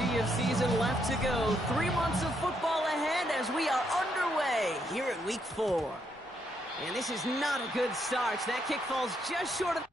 sea of season left to go. 3 months of football ahead as we are underway here at week 4. And this is not a good start. That kick falls just short of...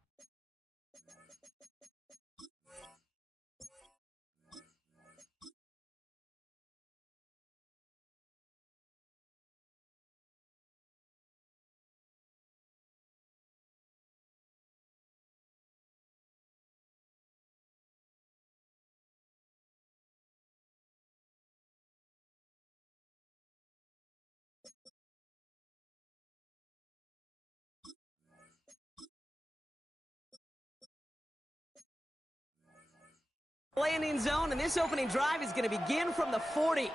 landing zone, and this opening drive is going to begin from the 40.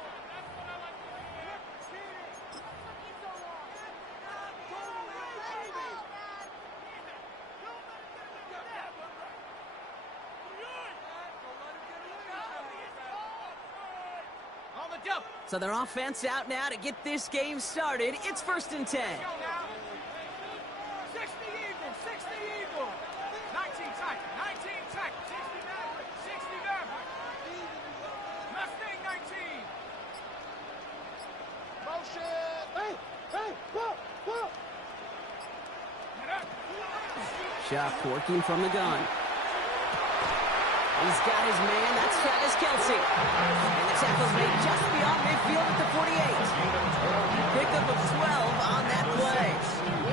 So their offense out now to get this game started. It's 1st and 10. 60 Eagles, 60 Eagles. 19 tackle, 19 tackle, 60 Maverick, 60 Maverick. Mustang 19. Motion. Hey, whoa. Shock working from the gun. He's got his man. That's Travis Kelce. And the tackle's made just beyond midfield at the 48. Pickup of 12 on that play.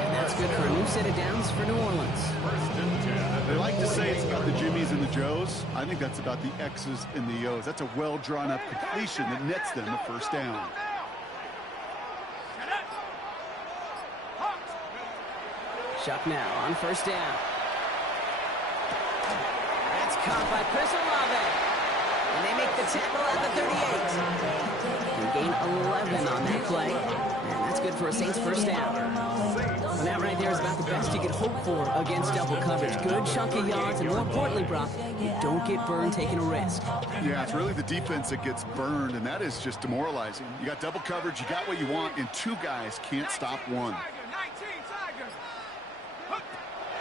And that's good for a new set of downs for New Orleans. They like to say it's about the Jimmies and the Joes. I think that's about the X's and the O's. That's a well-drawn-up completion that nets them a first down. Shock now on 1st down. That's caught by Chris Olave. And they make the tackle at the 38. And gain 11 on that play. And that's good for a Saints first down. And that right there is about the best you could hope for against double coverage. Good chunk of yards, and more importantly, Brock, you don't get burned taking a risk. Yeah, it's really the defense that gets burned, and that is just demoralizing. You got double coverage, you got what you want, and 2 guys can't stop one.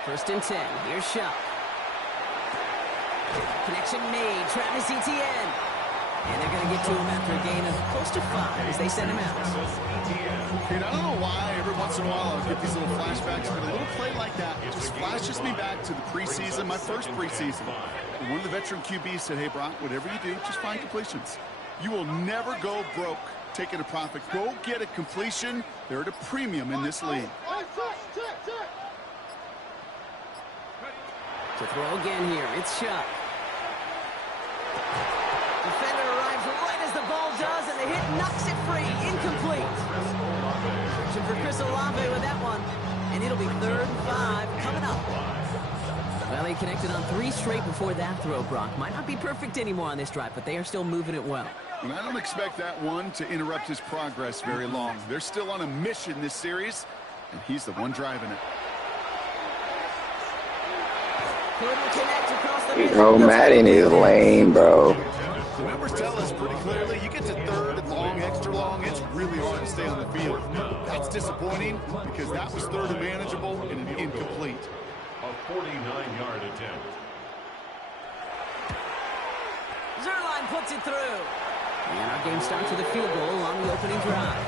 1st and 10. Here's Shock. Connection made. Travis Etienne. And they're going to get to him after a gain of close to 5 as they send him out. And I don't know why every once in a while I get these little flashbacks, but a little play like that just flashes me back to the preseason, my first preseason. And one of the veteran QBs said, hey, Brock, whatever you do, just find completions. You will never go broke taking a profit. Go get a completion. They're at a premium in this league. To throw again here, it's Shock. Defender arrives right as the ball does, and the hit knocks it free. Incomplete. Searching for Chris Olave with that one, and it'll be 3rd and 5 coming up. Well, he connected on 3 straight before that throw, Brock. Might not be perfect anymore on this drive, but they are still moving it well. And I don't expect that one to interrupt his progress very long. They're still on a mission this series, and he's the one driving it. Bro, Madden is lame, bro. The numbers tell us pretty clearly, you get to 3rd and long, extra long, it's really hard to stay on the field. That's disappointing because that was 3rd and manageable and an incomplete. A 49-yard attempt. Zerline puts it through. And our game starts with a field goal on the opening drive.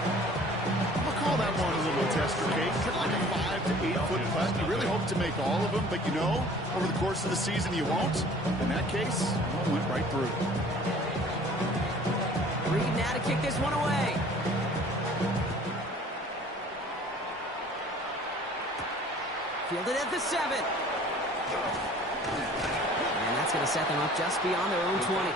I'll call that one a little tester cake. Kind of like a 5 to 8 foot putt. You really hope to make all of them, but you know, over the course of the season you won't. In that case, it went right through. Reed now to kick this one away. Fielded at the 7. And that's going to set them up just beyond their own 20.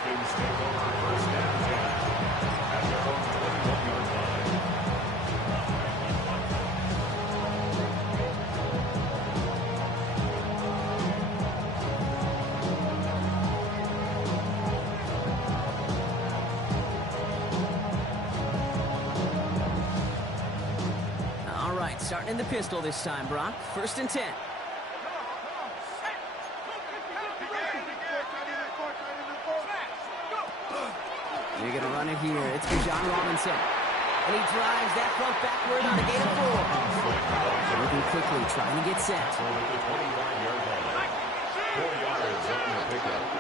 Starting in the pistol this time, Brock. 1st and 10. You're going to run it here. It's for John Robinson. And he drives that front backward on a gain of 4. Moving quickly, trying to get set.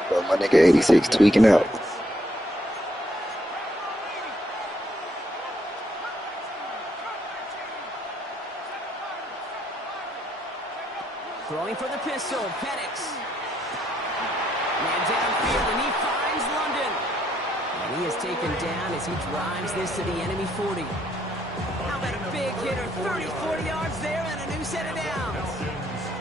Bro, my nigga 86 tweaking out. Looking for the pistol. Penix. Man downfield, and he finds London. And he is taken down as he drives this to the enemy 40. How about a big hitter? 30, 40 yards there and a new set of downs.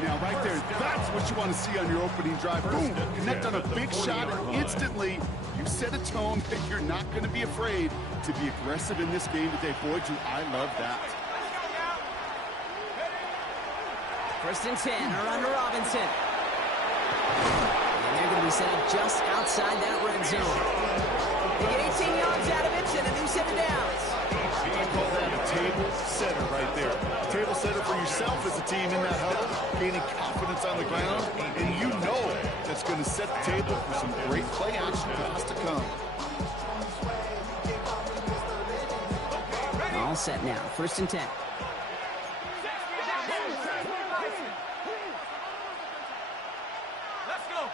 Now, right there, that's what you want to see on your opening drive. Boom, connect on a big shot, and instantly you set a tone that you're not going to be afraid to be aggressive in this game today. Boy, do I love that. First and 10, or under Robinson. And they're going to be set up just outside that red zone. They get 18 yards out of it and a new set of downs. I call that a table setter right there. A table setter for yourself as a team in that huddle, gaining confidence on the ground, and you know that's going to set the table for some great play action pass to come. All set now, first and 10. Let's go.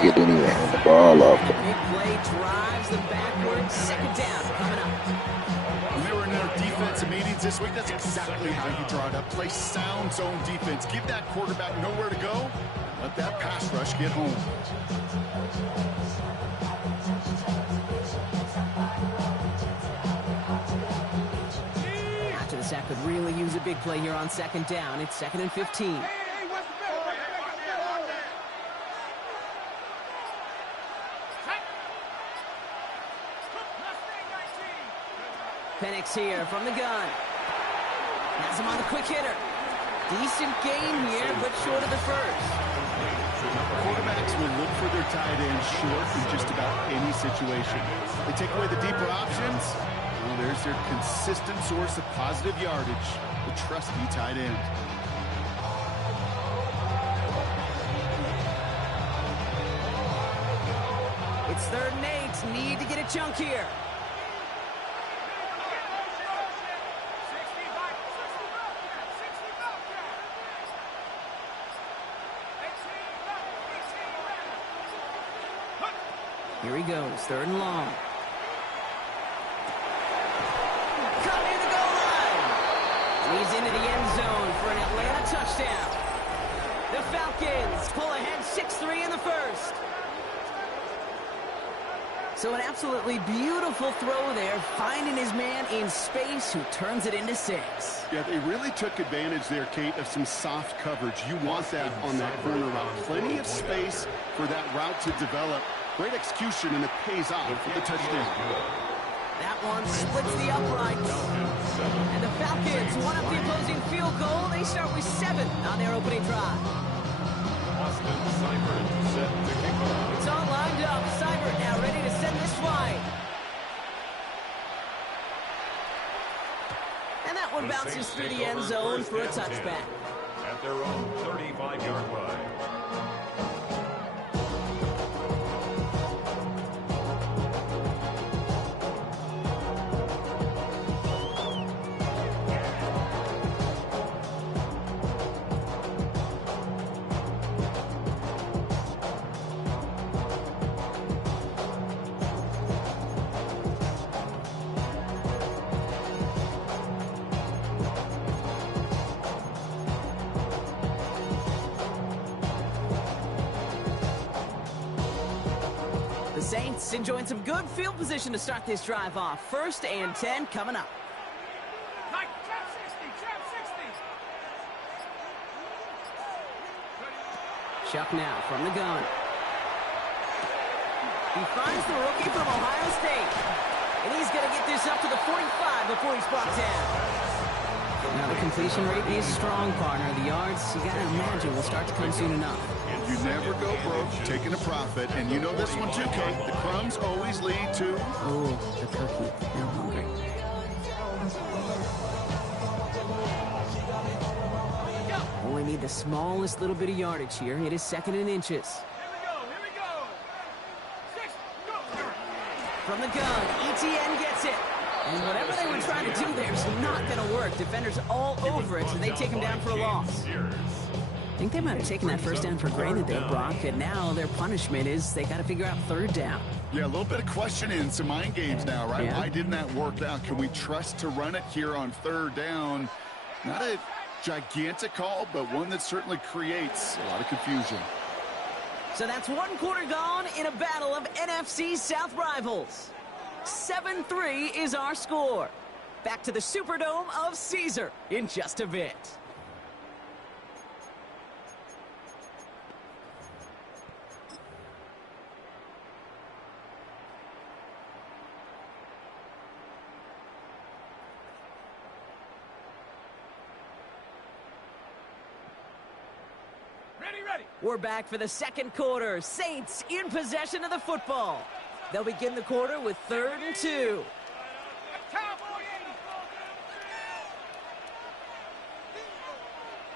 He didn't even hand the ball off. Big play drives them backwards. Second down coming up. When they were in their defensive meetings this week, that's exactly how you draw it up. Play sound zone defense. Give that quarterback nowhere to go. Let that pass rush get home. After the sack could really use a big play here on second down. It's 2nd and 15. Penix here from the gun. Has him on the quick hitter. Decent game here, but short of the first. Quarterbacks will look for their tight end short in just about any situation. They take away the deeper options. Well, there's their consistent source of positive yardage, the trusty tight end. It's 3rd and 8. Need to get a chunk here. Here he goes, 3rd and long. Come near the goal line. And he's into the end zone for an Atlanta touchdown. The Falcons pull ahead 6-3 in the first. So an absolutely beautiful throw there, finding his man in space who turns it into 6. Yeah, they really took advantage there, Kate, of some soft coverage. You want that on that corner route. Plenty of space for that route to develop. Great execution, and it pays off for the touchdown. That one splits the uprights. And the Falcons one up the opposing field goal. They start with 7 on their opening drive. It's all lined up. Seibert now ready to send this flight. And that one bounces through the end zone for a touchback. At their own 35-yard line. The Saints enjoying some good field position to start this drive off. 1st and 10 coming up. Chuck now from the gun. He finds the rookie from Ohio State. And he's going to get this up to the 45 before he's brought down. Now the completion rate is strong, partner. The yards, you got to imagine, will start to come soon enough. You never go broke taking a profit, and you know this one too, Kate. The crumbs always lead to... Oh, the cookie. Now hungry. Only need the smallest little bit of yardage here. It is 2nd and inches. Here we go. 6, go. From the gun, ETN gets it. And whatever they were trying to do there is not going to work. Defenders all over it, so they take him down for a loss. think they might have taken that first down for granted there, Brock, and now their punishment is they got to figure out third down. Yeah, a little bit of questioning, some mind games now, right? Yeah. Why didn't that work out? Can we trust to run it here on third down? Not a gigantic call, but one that certainly creates a lot of confusion. So that's one quarter gone in a battle of NFC South rivals. 7-3 is our score. Back to the Superdome of Caesar in just a bit. Ready. We're back for the second quarter. Saints in possession of the football. They'll begin the quarter with 3rd and 2. Cowboy 80.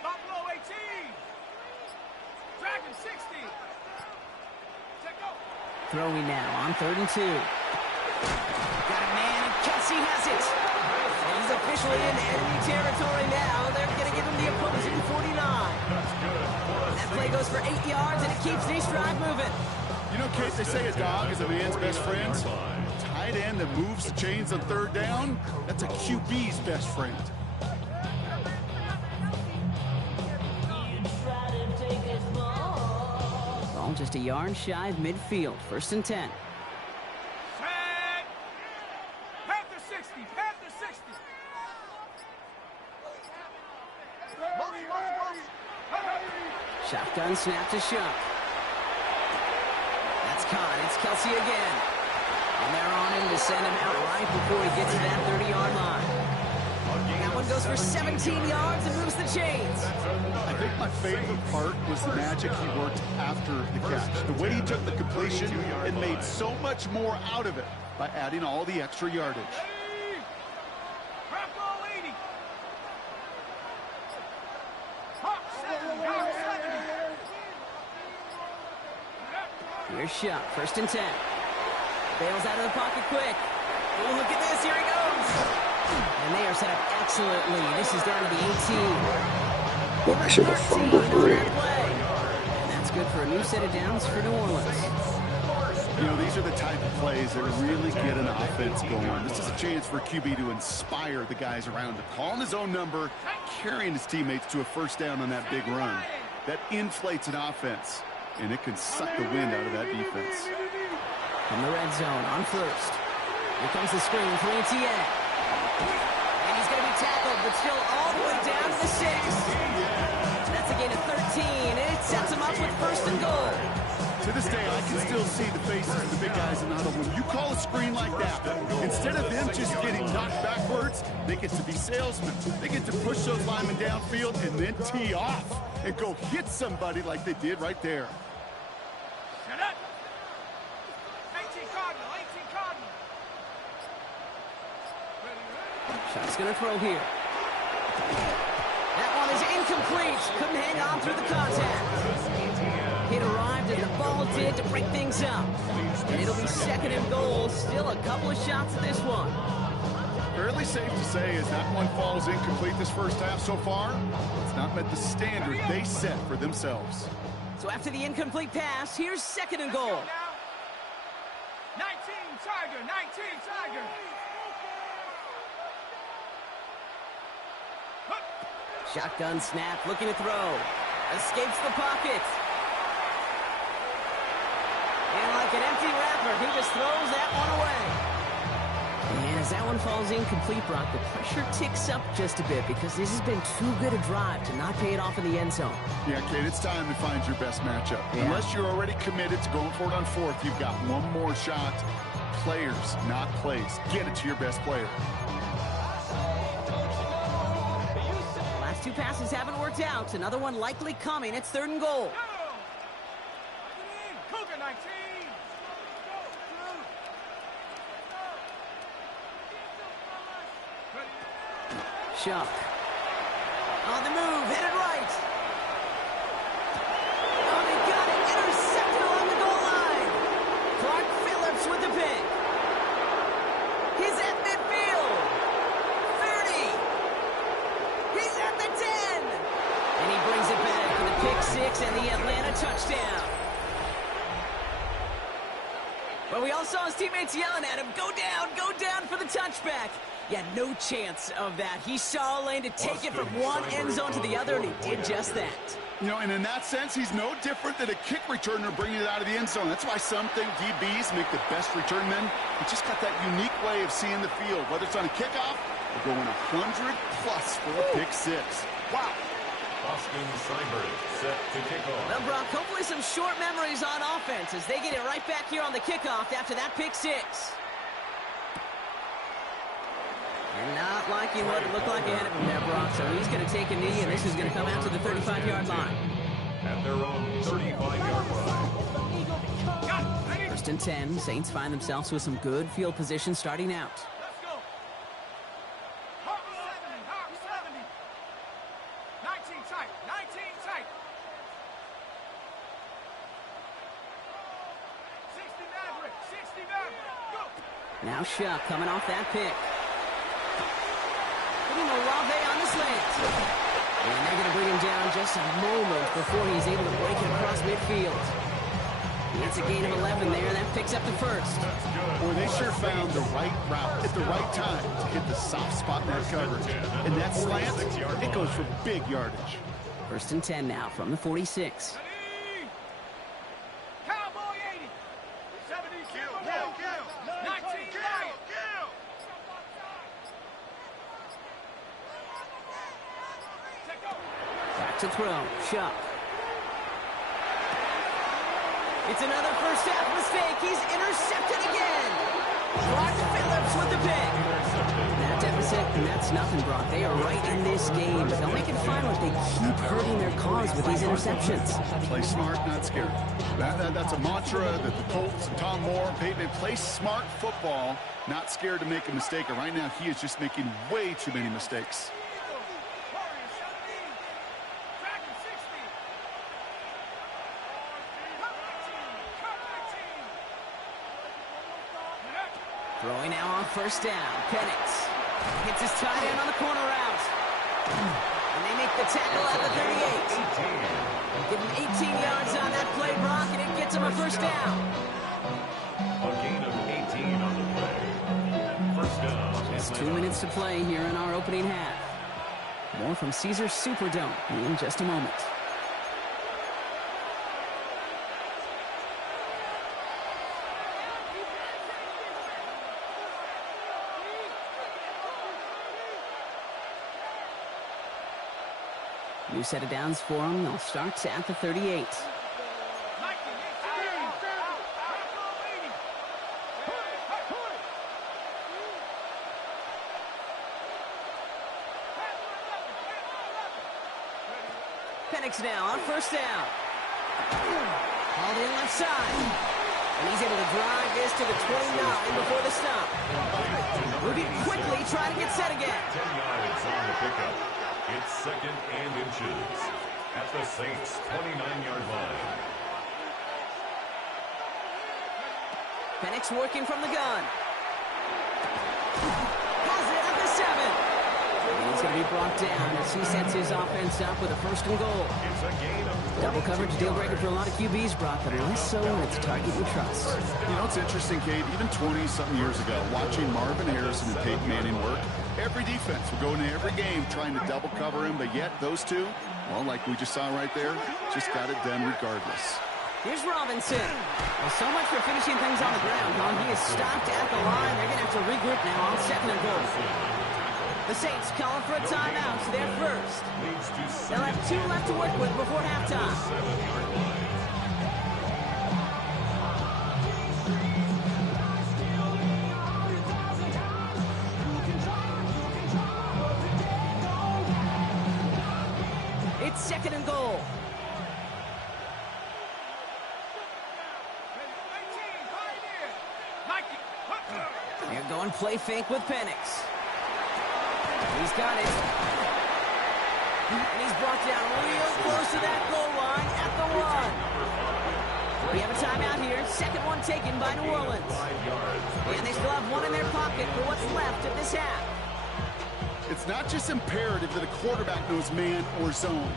Buffalo 18. Dragon 60. Check go. Throwing now on 3rd and 2. Got a man, and Kelsey has it. And he's officially in enemy territory now. They're going to give him the opposing 49. That play goes for 8 yards, and it keeps this drive moving. You know, Kate, they say a dog is a man's best friend. Tight end that moves the chains on third down, that's a QB's best friend. Ball just a yard shy of midfield. 1st and 10. Set. Panther 60. Panther 60. Shotgun snap to Shuck. That's caught. It's Kelsey again. And they're on him to send him out right before he gets to that 30-yard line. That one goes for 17 yards and moves the chains. I think my favorite part was the magic he worked after the catch. The way he took the completion and made so much more out of it by adding all the extra yardage. Crop ball 80. Hawk 70. Hawk 70. Here's Shuck. 1st and 10. Bails out of the pocket quick. Oh, look at this. Here he goes. And they are set up excellently. This is down to the 18. But I should have fumbled for it. And that's good for a new set of downs for New Orleans. You know, these are the type of plays that really get an offense going. This is a chance for QB to inspire the guys around him. Calling his own number, carrying his teammates to a first down on that big run. That inflates an offense, and it can suck the wind out of that defense. From the red zone on 1st. Here comes the screen for Etienne. And he's going to be tackled, but still all the way down to the 6. That's a gain of 13, and it sets him up with 1st and goal. To this day, I can still see the faces of the big guys in the huddle. When you call a screen like that, instead of them just getting knocked backwards, they get to be salesmen. They get to push those linemen downfield and then tee off and go hit somebody like they did right there. Shut up. 18 Cardinal. 18 Cardinal. Shuck's going to throw here. That one is incomplete. Couldn't hang on through the contact. Hit arrived as the ball did to break things up. And it'll be 2nd and goal. Still a couple of shots at this one. Fairly safe to say as that one falls incomplete this first half so far, it's not met the standard they set for themselves. So after the incomplete pass, here's 2nd and goal. 19 Tiger. 19 Tiger. Shotgun snap, looking to throw. Escapes the pocket. And like an empty wrapper, he just throws that one away. And as that one falls incomplete, Brock, the pressure ticks up just a bit because this has been too good a drive to not pay it off in the end zone. Yeah, Kate, it's time to find your best matchup. Yeah. Unless you're already committed to going for it on 4th, you've got one more shot. Players, not plays. Get it to your best player. Last 2 passes haven't worked out. Another one likely coming. It's 3rd and goal. Cougar 19. Shuck. On the move, headed right. Oh, they got it. Intercepted along the goal line. Clark Phillips with the pick. He's at midfield. 30. He's at the 10. And he brings it back, and the pick six and the Atlanta touchdown. But we all saw his teammates yelling at him, go down for the touchback. Yeah, no chance of that. He saw a lane to take it from one end zone to the other, and he did just that. You know, and in that sense, he's no different than a kick returner bringing it out of the end zone. That's why some think DBs make the best return men. He just got that unique way of seeing the field, whether it's on a kickoff or going 100+ for a pick six. Wow. Austin Seibert set to kick off. Well, Brock, hopefully some short memories on offense as they get it right back here on the kickoff after that pick six. And not liking what it looked like ahead of him there, Brock. So he's going to take a knee, and this is going to come out to the 35-yard line. At their own 35-yard line. First and 10. Saints find themselves with some good field position starting out. Let's go. Hawk 70. 19 tight. 19 tight. 60 Maverick. 60 Maverick. Go. Now Shuck coming off that pick. Putting Olave on the slant. And they're going to bring him down just a moment before he's able to break it across midfield. It's a gain of 11 there. That picks up the first. Boy, they sure found the right route at the right time to hit the soft spot in that coverage. And that slant, it goes for big yardage. First and 10 now from the 46. Ready? Cowboy 80. 70. Kill. 19 Lion. Back to throw. Shuck. It's another first half mistake. He's intercepted again. Brock Phillips with the pick. That deficit, and that's nothing, Brock. They are right in this game. They'll make it final if they keep hurting their cause with these interceptions. Play smart, not scared. That's a mantra that the Colts, Tom Moore, Peyton, play smart football, not scared to make a mistake. And right now, he is just making way too many mistakes. Throwing now on first down. Penix hits his tight end on the corner route. And they make the tackle at the 38. Give him 18 yards on that play, Brock, and it gets him a first down. A gain of 18 on the play. First down. Just 2 minutes to play here in our opening half. More from Caesars Superdome in just a moment. New set of downs for them. They'll start at the 38. Penix now on first down. Hauled in left side. And he's able to drive this to the 29 before the stop. Moving quickly, trying to get set again. 10 yards on the pickup. It's second and inches at the Saints' 29-yard line. Penix working from the gun. Has it at the 7. And he's going to be brought down as he sets his offense up with a first and goal. It's a gain of 4 Double coverage deal breaker for a lot of QBs, Brock, but less so when it's a target you trust. You know, it's interesting, Kate, even 20-something years ago, watching Marvin Harrison and Peyton Manning work, every defense would go into every game trying to double cover him, but yet those two, well, like we just saw right there, just got it done regardless. Here's Robinson. Well, so much for finishing things on the ground, huh? He is stopped at the line. They're going to have to regroup now on second and goal. The Saints calling for a timeout. They're first. They'll have 2 left to work with before halftime. It's second and goal. They're going play fake with Penix. He's got it. And he's brought down real close to that goal line at the 1. We have a timeout here. Second one taken by New Orleans. And they still have one in their pocket for what's left of this half. It's not just imperative that a quarterback knows man or zone.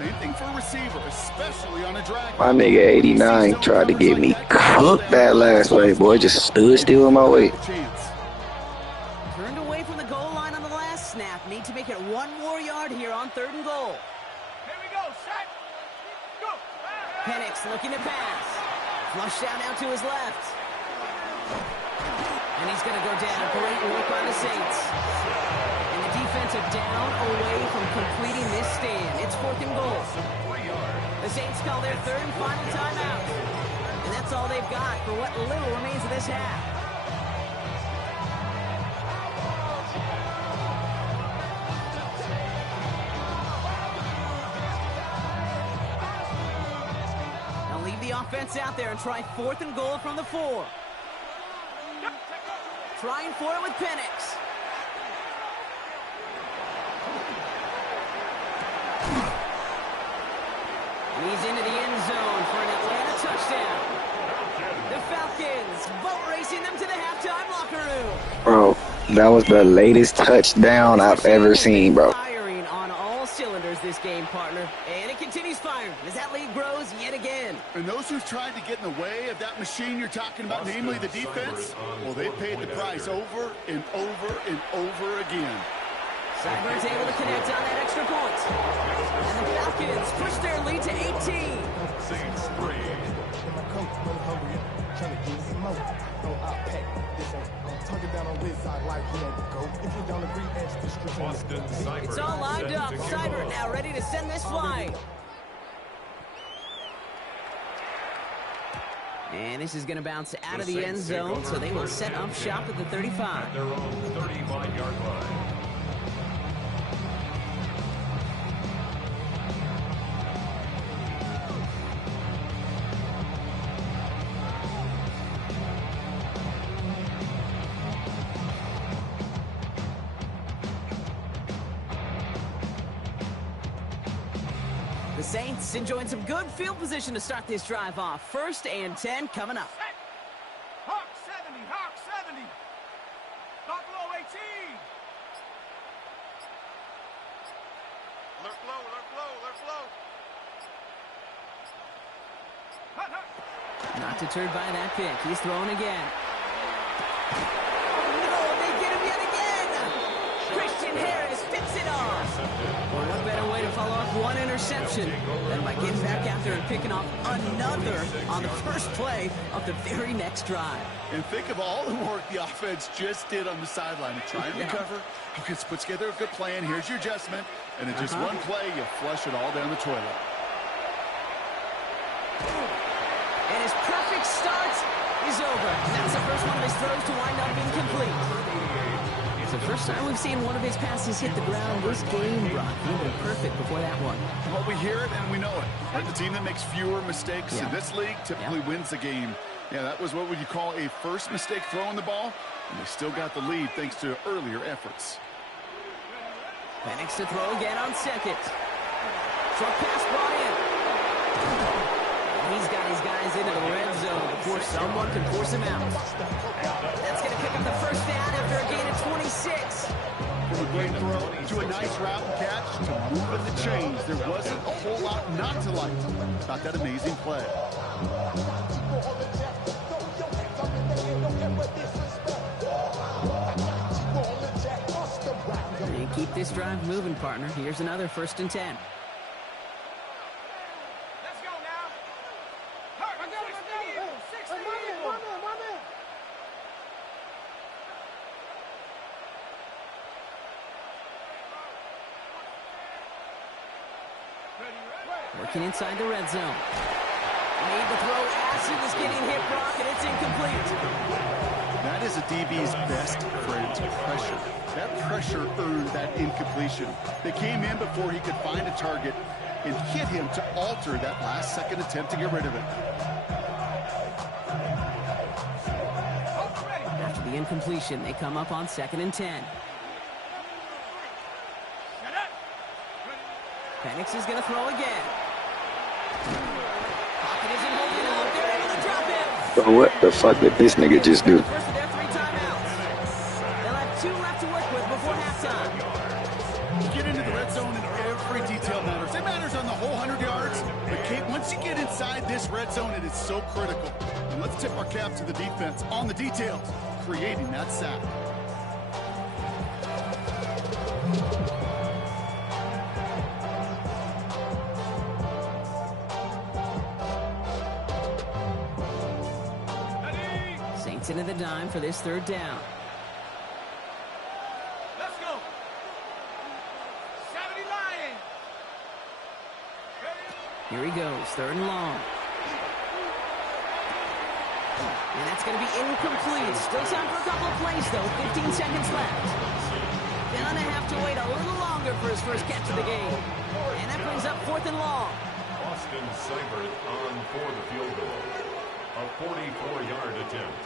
Same thing for a receiver, especially on a drag. My nigga 89 tried to get me cooked that last way, boy. Just stood still in my way. Turned away from the goal line on the last snap. Need to make it 1 more yard here on 3rd and goal. Here we go, set, go. Penix looking to pass. Flushed out now to his left. And he's going to go down. Great work by the Saints. And the defensive down away from completing this stand. It's 4th and goal. The Saints call their 3rd and final timeout. And that's all they've got for what little remains of this half. Now leave the offense out there and try 4th and goal from the 4. Trying for it with Penix. And he's into the end zone for an Atlanta touchdown. The Falcons boat racing them to the halftime locker room. Bro, that was the latest touchdown I've ever seen, bro. Firing on all cylinders this game, partner. And it continues firing as that lead grows yet again. And those who've tried to get in the way of that machine you're talking about, namely the defense, well, they paid the price over and over and over again. Sideburns able to connect on that extra point. And the Falcons push their lead to 18. Saints 3. Boston Cyber. It's all lined up. Cyber now ready to send this flying. And this is going to bounce out of the end zone, so they will set up shop at the 35. At their own 35-yard line. The Saints enjoying some good field position to start this drive off. 1st and 10 coming up. Hawk 70, Hawk 70. Buffalo 18. Alert flow, alert flow, alert flow. Hut, hut. Not deterred by that pick. He's throwing again. No, they get him yet again. Christian Harris picks it off. Well, what better way to follow up one interception than by getting back out there and picking off another on the first play of the very next drive. And think of all the work the offense just did on the sideline to try and recover. Okay, let's put together a good plan. Here's your adjustment. And in just one play, you flush it all down the toilet. And his perfect start is over. And that's the first one of his throws to wind up incomplete. It's the first time we've seen one of his passes hit the ground this game, Brock. He was perfect before that one. Well, we hear it and we know it. Right? The team that makes fewer mistakes in this league typically wins the game. Yeah, that was what would you call a first mistake throwing the ball, and they still got the lead thanks to earlier efforts. Penix to throw again on 2nd. Short pass brought in. He's got his guys into the red zone before someone can force him out. That's going to pick up the first down after a gain of 26. From a great throw to a nice route and catch to moving the chains, there wasn't a whole lot not to like about that amazing play. And keep this drive moving, partner. Here's another 1st and 10. Let's go now. Hurt, 60 Eagles, 60 Eagles. Working inside the red zone. Made the throw as he was getting hit, Brock, and it's incomplete. That is a DB's best friend, pressure. That pressure earned that incompletion. They came in before he could find a target and hit him to alter that last-second attempt to get rid of it. After the incompletion, they come up on 2nd and 10. Penix is going to throw again. Pocket isn't holding him. They're able to drop him. Bro, what the fuck did this nigga just do? First of their 3 timeouts. They'll have 2 left to work with before halftime. Get into the red zone and every detail matters. It matters on the whole inside this red zone, it is so critical. And let's tip our cap to the defense on the details, creating that sack. Saints into the dime for this third down. Let's go. 70 Lions. Here he goes, third and long. And that's going to be incomplete. Still time for a couple of plays, though. 15 seconds left. Gonna have to wait a little longer for his first catch of the game. And that brings up fourth and long. Austin Seibert on for the field goal. A 44-yard attempt.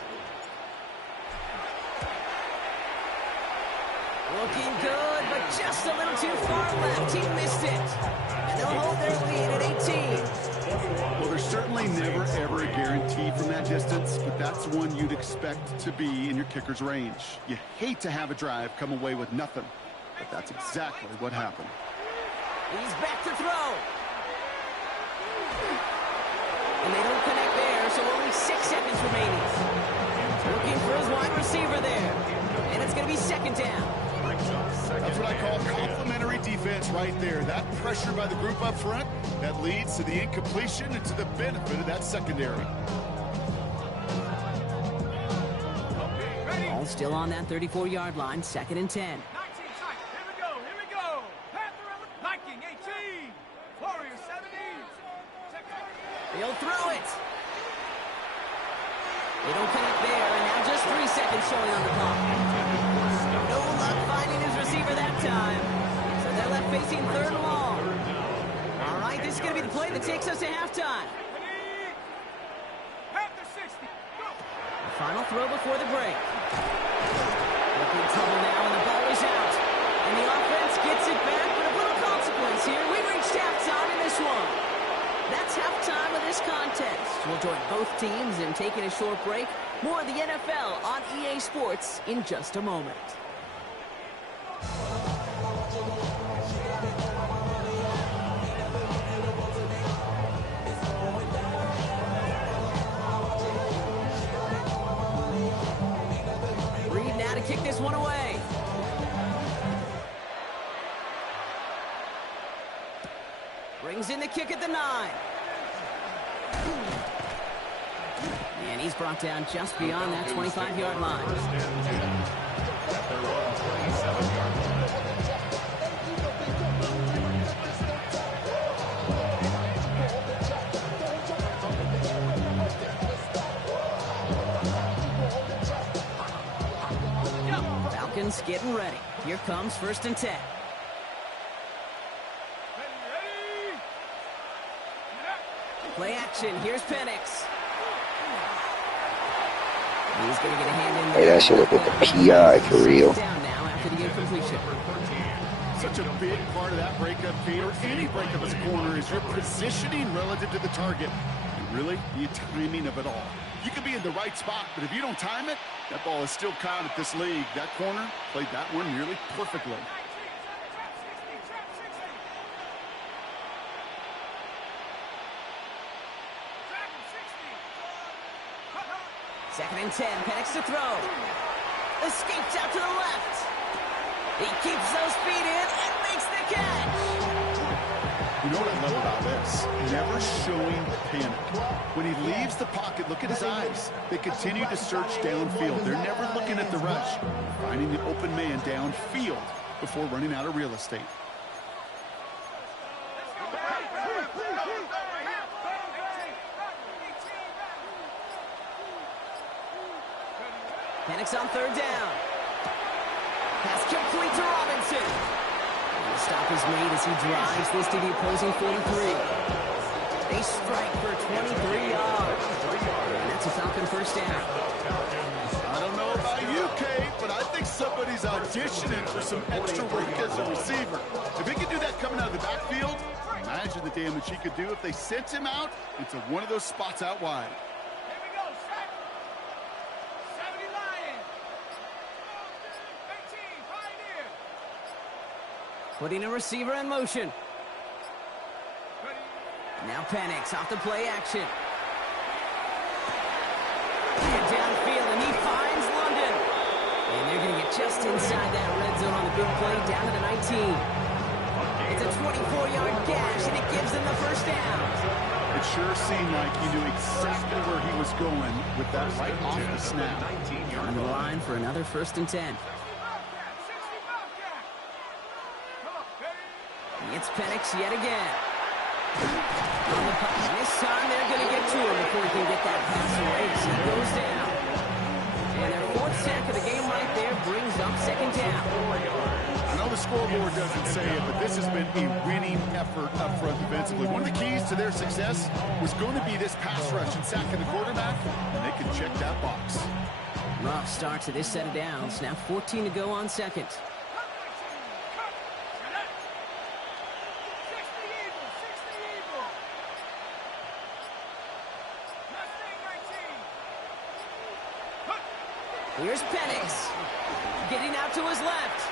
Looking good, but just a little too far left. He missed it. And they'll hold their lead at 18. Well, there's certainly never, ever a guarantee from that distance, but that's one you'd expect to be in your kicker's range. You hate to have a drive come away with nothing, but that's exactly what happened. He's back to throw. And they don't connect there, so only 6 seconds remaining. Looking for his wide receiver there. And it's going to be second down. That's what I call complimentary defense right there. That pressure by the group up front, that leads to the incompletion and to the benefit of that secondary. Ball still on that 34-yard line, second and 10. 19 tight. Here we go. Here we go. Panther Viking 18. Warrior 17. He'll throw it. They don't connect there, and now just 3 seconds showing on the clock. No luck finding his receiver that time. So they're left facing third and long. All right, this is going to be the play that takes us to halftime. Panther 60. Go. The final throw before the break. Looking in trouble now, and the ball is out. And the offense gets it back, but a little consequence here. We reached halftime in this one. That's halftime of this contest. We'll join both teams in taking a short break. More of the NFL on EA Sports in just a moment. Reed now to kick this one away. Brings in the kick at the 9. And he's brought down just beyond that 25-yard line. Falcons getting ready. Here comes first and 10. Play action. Here's Penix. He's going to get a hand in there. Hey, that should have been the PI for real. Down now after the incompletion. Such a big part of that breakup, Peter. Any breakup as a corner is your positioning relative to the target. And really, the timing of it all. You can be in the right spot, but if you don't time it, that ball is still caught at this league. That corner played that one nearly perfectly. Second and 10. Penix to throw. Escapes out to the left. He keeps those feet in and makes the catch. You know what I love about this? Never showing panic. When he leaves the pocket, look at his eyes. They continue to search downfield. They're never looking at the rush. Finding the open man downfield before running out of real estate. Penix on third down. Pass complete to Robinson. And the stop is made as he drives this to the opposing 43. They strike for 23 yards. And that's a Falcon first down. I don't know about you, Kate, but I think somebody's auditioning for some extra work as a receiver. If he could do that coming out of the backfield, imagine the damage he could do if they sent him out into one of those spots out wide. Putting a receiver in motion. Now Penix off the play action. And downfield, and he finds London. And they're going to get just inside that red zone on the big play, down to the 19. It's a 24-yard gash, and it gives them the first down. It sure seemed like he knew exactly where he was going with that right off the snap. On the line for another 1st and 10. It's Penix yet again. On the punt. This time they're going to get to him before he can get that pass away. So he goes down. And their 4th sack of the game right there brings up 2nd down. I know the scoreboard doesn't say it, but this has been a winning effort up front defensively. One of the keys to their success was going to be this pass rush and sacking the quarterback, and they can check that box. Rough start to this set of downs. Now 14 to go on 2nd. Here's Penix, getting out to his left.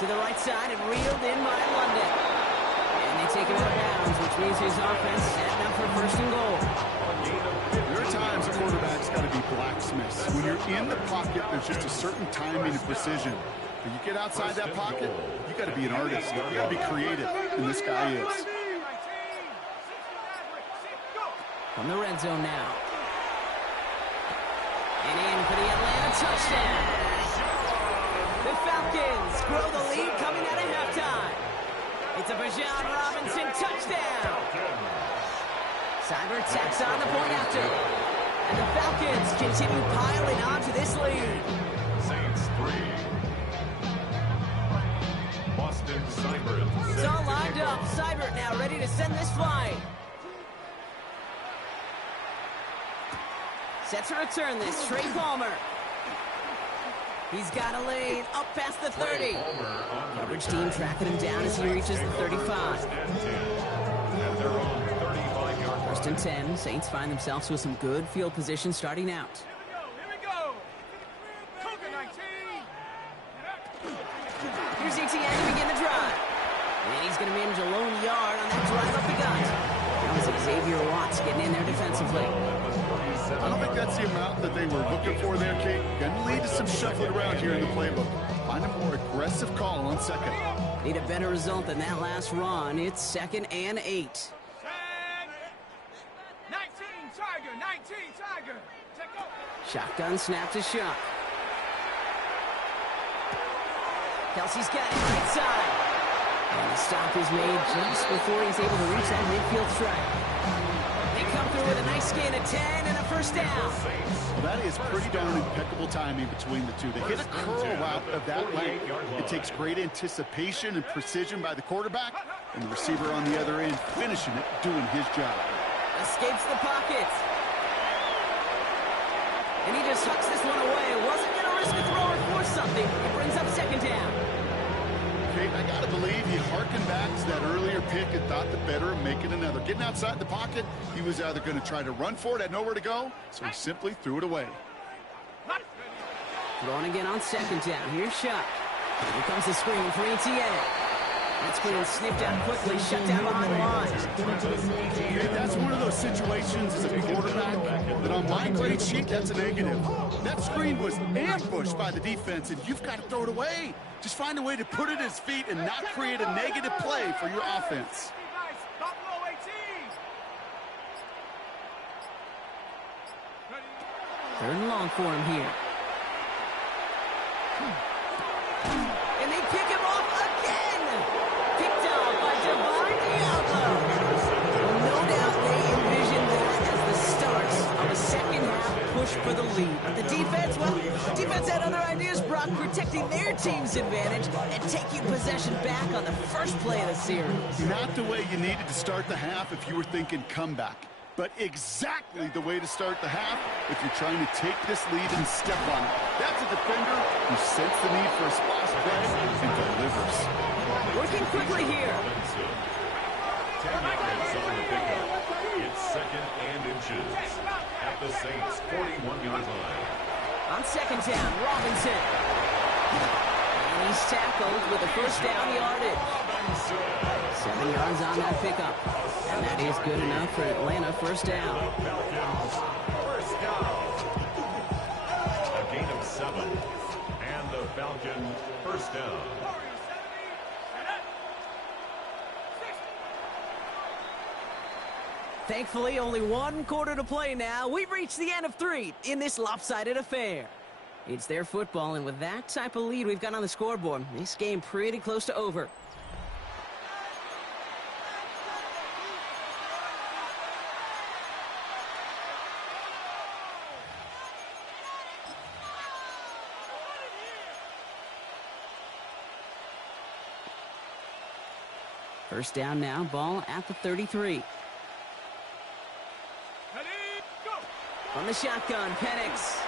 To the right side and reeled in by London. And they take him out of bounds, which means his offense setting up for 1st and goal. There are times a quarterback's got to be blacksmiths. When you're in the pocket, there's just a certain timing and precision. When you get outside that pocket, you got to be an artist. You got to be creative, and this guy is. From the red zone now. And in for the Atlanta touchdown. The Falcons grow the lead coming out of halftime. It's a Bijan Robinson touchdown. Seibert tacks on the point after. And the Falcons continue piling on to this lead. Saints 3. Boston Seibert. It's all lined up. Seibert now ready to send this flight. Set to return this, Trey Palmer. He's got a lane up past the 30. Coverage team tracking him down as he reaches the 35. And they're on 35-yard line. 1st and 10, Saints find themselves with some good field position starting out. Here we go. Cougar 19. Here's ETN to begin the drive. And he's going to manage a lone yard on that drive up the gut. That was Xavier Watts getting in there defensively. I don't think that's the amount that they were looking for there, Kate. Going to lead to some shuffling around here in the playbook. Find a more aggressive call on 2nd. Need a better result than that last run. It's 2nd and 8. 19 Tiger, 19 Tiger. Check out. Shotgun snap to Shuck. Kelsey's got it right side. And the stop is made just before he's able to reach that midfield strike. They come through with a nice gain of 10 and a 1st down. Well, that is pretty darn impeccable timing between the two. They hit a curl route of that length. It takes great anticipation and precision by the quarterback, and the receiver on the other end finishing it, doing his job. Escapes the pocket. And he just hucks this one away. Wasn't going to risk a throw or force something. It brings up 2nd down. Kate, I got to believe he harkened back to that earlier pick and thought the better of making another. Getting outside the pocket, he was either going to try to run for it, had nowhere to go, so he simply threw it away. Throwing again on 2nd down. Here's Shuck. Here comes the screen for ETN. That screen sniffed out quickly, shut down behind the line. Kate, that's one of those situations as a quarterback that on my grade sheet, that's a negative. That screen was ambushed by the defense, and you've got to throw it away. Just find a way to put it at his feet and not create a negative play for your offense. Buffalo 18. 3rd and long for him here. And they pick him off again. Picked off by Devon Diablo. Well, no doubt they envisioned that as the start of a 2nd half push for the lead. But the defense, well, defense had other ideas, Brock, protecting their team's advantage and taking possession back on the first play of the series. Not the way you needed to start the half if you were thinking comeback, but exactly the way to start the half if you're trying to take this lead and step on it. That's a defender who sensed the need for a splash play and delivers. Working quickly here. 10 yards on the pickup. It's 2nd and inches at the Saints' 41-yard line. On 2nd down, Robinson. And He's tackled with a first down yardage. 7 yards on that pickup. And that is good enough for Atlanta, first down. First down. A gain of 7. And the Falcons first down. Thankfully, only 1 quarter to play now. We've reached the end of 3 in this lopsided affair. It's their football, and with that type of lead we've got on the scoreboard, this game pretty close to over. First down now, ball at the 33. From the shotgun, Penix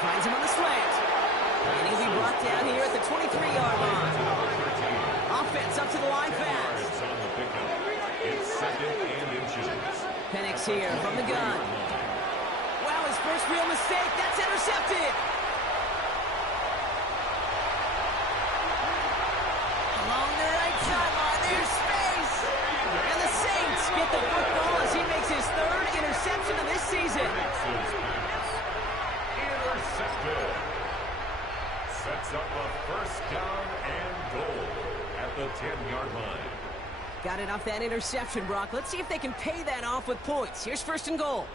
finds him on the slant. And he'll be brought down here at the 23-yard line. Offense up to the line fast. It's 2nd and inches. Penix here from the gun. Wow, his first real mistake. That's intercepted. Along the right sideline, there's space. And the Saints get the football as he makes his 3rd interception of this season. Intercepted. Sets up a first down and goal at the 10-yard line. Got it off that interception, Brock. Let's see if they can pay that off with points. Here's 1st and goal.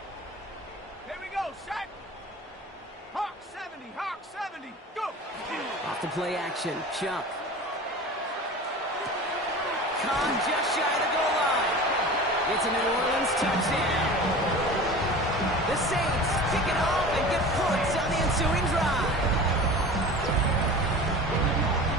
Here we go, set. Hawk 70, Hawk 70, go. Off the play action, Chuck. Con just shy of the goal line. It's a New Orleans touchdown. The Saints kick it off and get points on the ensuing drive.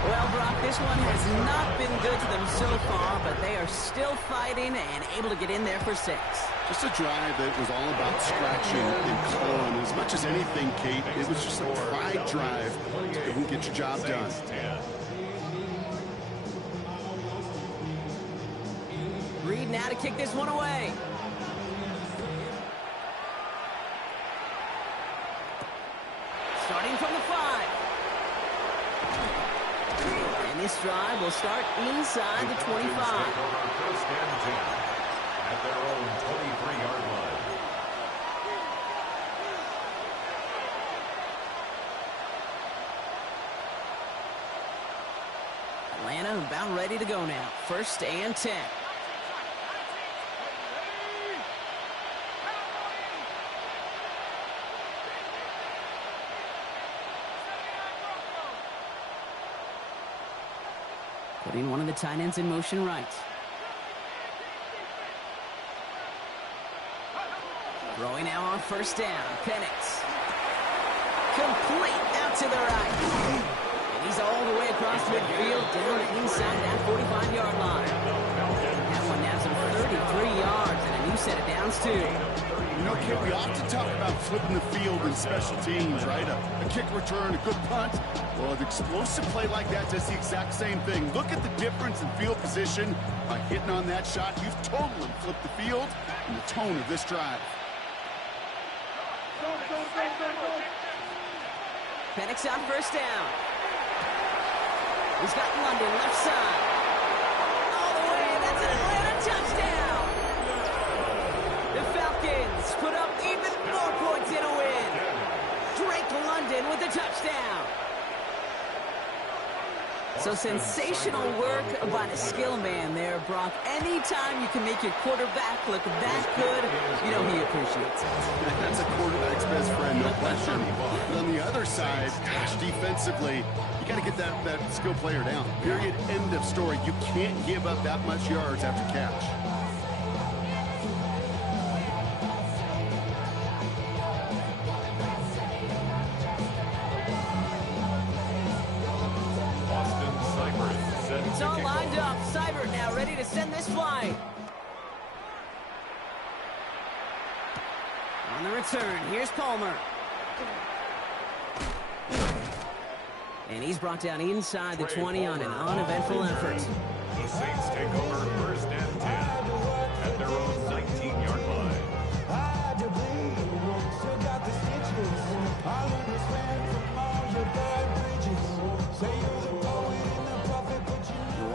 Well, Brock, this one has not been good to them so far, but they are still fighting and able to get in there for 6. Just a drive that was all about scratching and clawing. As much as anything, Kate, it was just a pride drive to go and get your job done. Reed now to kick this one away. Starting from the 5. And this drive will start inside the 25. First and 10 at their own 23-yard line. Atlanta about ready to go now. 1st and 10. Putting one of the tight ends in motion right. Throwing now on 1st down. Penix. Complete out to the right. And he's all the way across midfield down inside that 45-yard line. That one now some 33 yards and a new set of downs too. You know, Kate, we often talk about flipping the field in special teams, right? A kick return, a good punt. Well, an explosive play like that does the exact same thing. Look at the difference in field position. By hitting on that shot, you've totally flipped the field and the tone of this drive. Penix on 1st down. He's got London left side. All the way, that's an Atlanta touchdown. The Falcons put up even more points in a win. Drake London with a touchdown. So sensational work by the skill man there, Brock. Anytime you can make your quarterback look that good, you know he appreciates it. That's a quarterback's best friend, no question. But on the other side, gosh, defensively, you got to get that skill player down. Period. End of story. You can't give up that much yards after catch. It's all lined up. Seibert now ready to send this flying. On the return, here's Palmer. And he's brought down inside the 20 on an uneventful effort. The Saints take over 1st and 10 at their own 19-yard line. Still got the stitches. All in this from all your bad bridges. Say you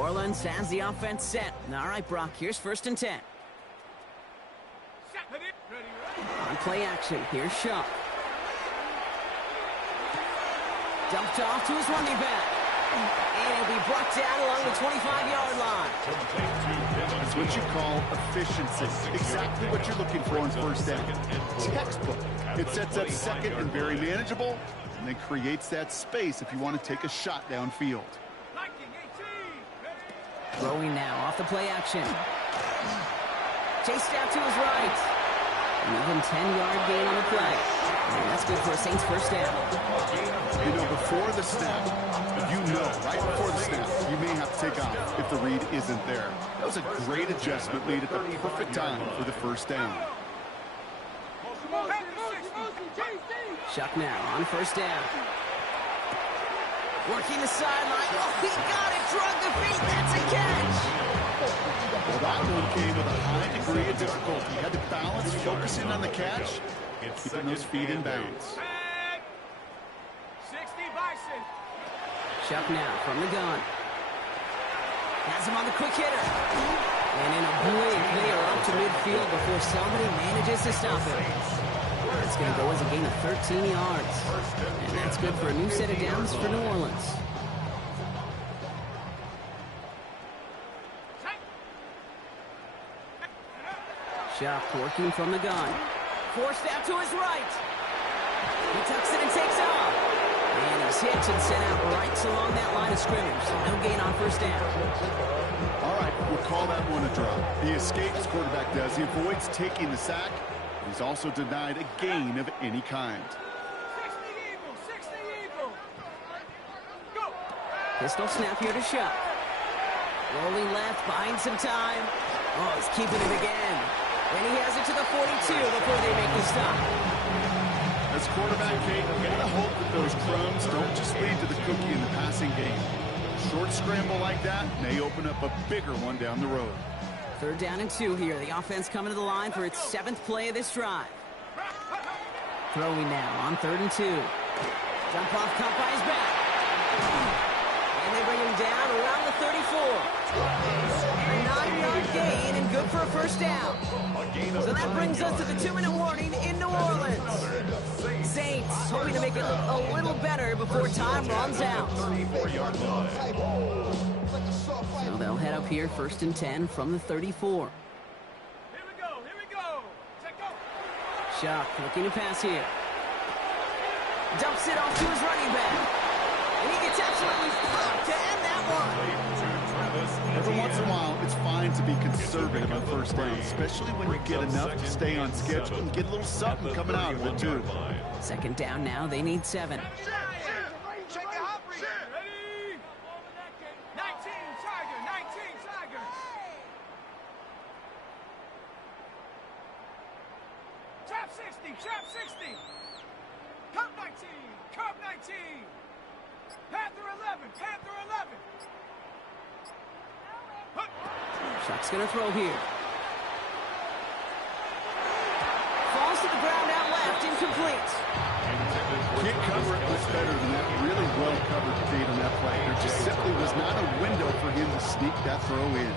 Orleans has the offense set. All right, Brock, here's 1st and 10. On play action, here's Shaw. Dumped off to his running back. And he'll be brought down along the 25-yard line. It's what you call efficiency. Exactly what you're looking for on 1st down. Textbook. It sets up 2nd and very manageable, and then creates that space if you want to take a shot downfield. Throwing now off the play action. Chased out to his right. An even 10-yard gain on the play. And that's good for a Saints 1st down. You know, before the snap, right before the snap, you may have to take off if the read isn't there. That was a great adjustment made at the perfect time for the 1st down. Shuck now on 1st down. Working the sideline. Oh, he got it. Drug the feet. That's a catch. Well, that one came with a high degree of difficulty. You had to balance, focusing on the catch, keeping those feet in bounds. 60 Bison. Shuck now from the gun. Has him on the quick hitter. And in a blink, they are up to midfield before somebody manages to stop him. It's going to go as a gain of 13 yards. And that's good for a new set of downs for New Orleans. Shuck working from the gun. Forced out to his right. He tucks it and takes off. And he's hit and sent out right along that line of scrimmage. No gain on 1st down. All right, we'll call that one a drop. He escapes, quarterback does. He avoids taking the sack. He's also denied a gain of any kind. 60 Eagle. Go. Pistol snap here to Shuck. Rolling left, buying some time. Oh, he's keeping it again. And he has it to the 42 before they make the stop. As quarterback, Kate, you gotta hope that those crumbs don't just lead to the cookie in the passing game. A short scramble like that may open up a bigger one down the road. 3rd down and 2 here. The offense coming to the line for its 7th play of this drive. Throwing now on 3rd and 2. Jump off caught by his back. And they bring him down around the 34. A 9-yard gain and good for a 1st down. So that brings us to the 2-minute warning in New Orleans. Saints hoping to make it look a little better before time runs out. So they'll head up here 1st and 10 from the 34. Here we go. Check go. Shuck looking to pass here. Dumps it off to his running back. And he gets absolutely popped to end that one. Every once in a while, it's fine to be conservative on 1st down, especially when you get enough to stay on schedule and get a little something coming out of it, too. 2nd down now, they need 7. Check it out. Ready? 19 Tiger. Trap 60. Cup 19. Panther 11. Shuck's going to throw here. Falls to the ground out left, incomplete. Can't cover it much better than that. Really well covered feed on that play. There just simply was not a window for him to sneak that throw in.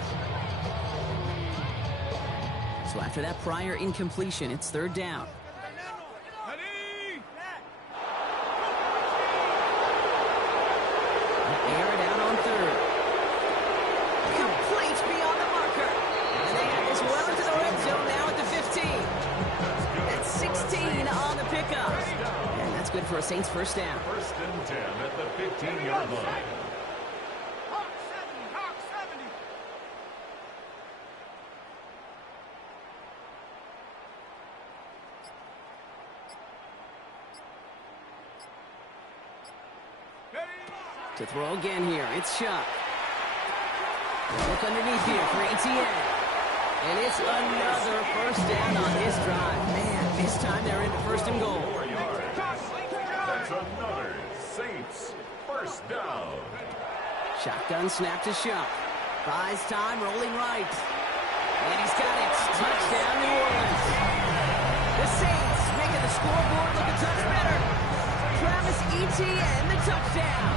So after that prior incompletion, it's 3rd down. Air it out on 3rd. Complete beyond the marker. And they have this well into the red zone now at the 15. That's 16 on the pickup. And that's good for a Saints 1st down. 1st and 10 at the 15-yard line. Hawk 70. To throw again here, it's Shuck. Look underneath here for ATN. And it's another 1st down on this drive. Man, this time they're into 1st and goal. 4 yards. That's another Saints 1st down. Shotgun snap to Shuck. Buys time, rolling right. And he's got it. Touchdown, New Orleans. The Saints making the scoreboard look a touch better. Travis Etienne, the touchdown.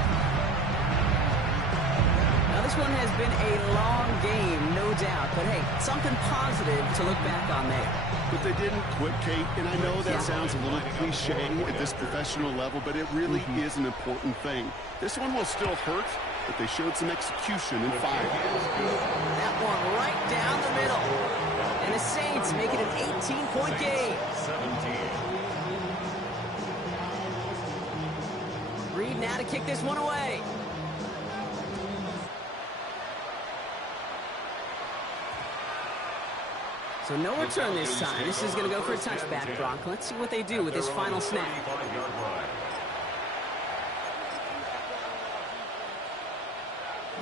Now this one has been a long game, no doubt. But, hey, something positive to look back on there. But they didn't quit, Kate, and I know that sounds a little cliche at this professional level, but it really is an important thing. This one will still hurt, but they showed some execution and fire. That one right down the middle. And the Saints make it an 18-point game. 17. Reed now to kick this one away. So no return this time. This is going to go for a touchback, Brock. Let's see what they do with this final snap.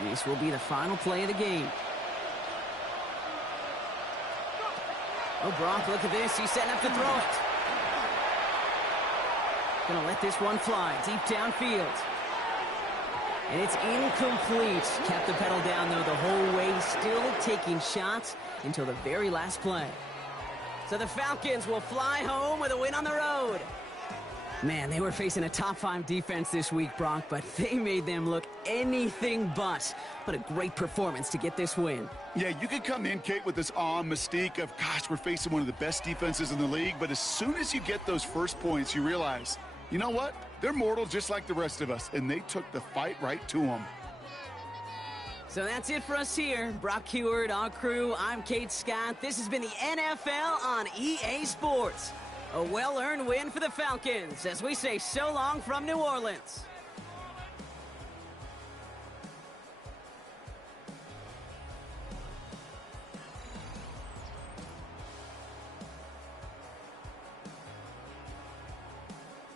This will be the final play of the game. Oh, Brock, look at this. He's setting up to throw it. Going to let this one fly deep downfield. And it's incomplete. Kept the pedal down, though, the whole way, still taking shots until the very last play. So the Falcons will fly home with a win on the road. Man, they were facing a top-5 defense this week, Brock, but they made them look anything but. What a great performance to get this win. Yeah, you could come in, Kate, with this awe and mystique of, gosh, we're facing one of the best defenses in the league, but as soon as you get those first points, you realize, you know what? They're mortal just like the rest of us, and they took the fight right to them. So that's it for us here. Brock Heward, our crew, I'm Kate Scott. This has been the NFL on EA Sports. A well-earned win for the Falcons as we say so long from New Orleans.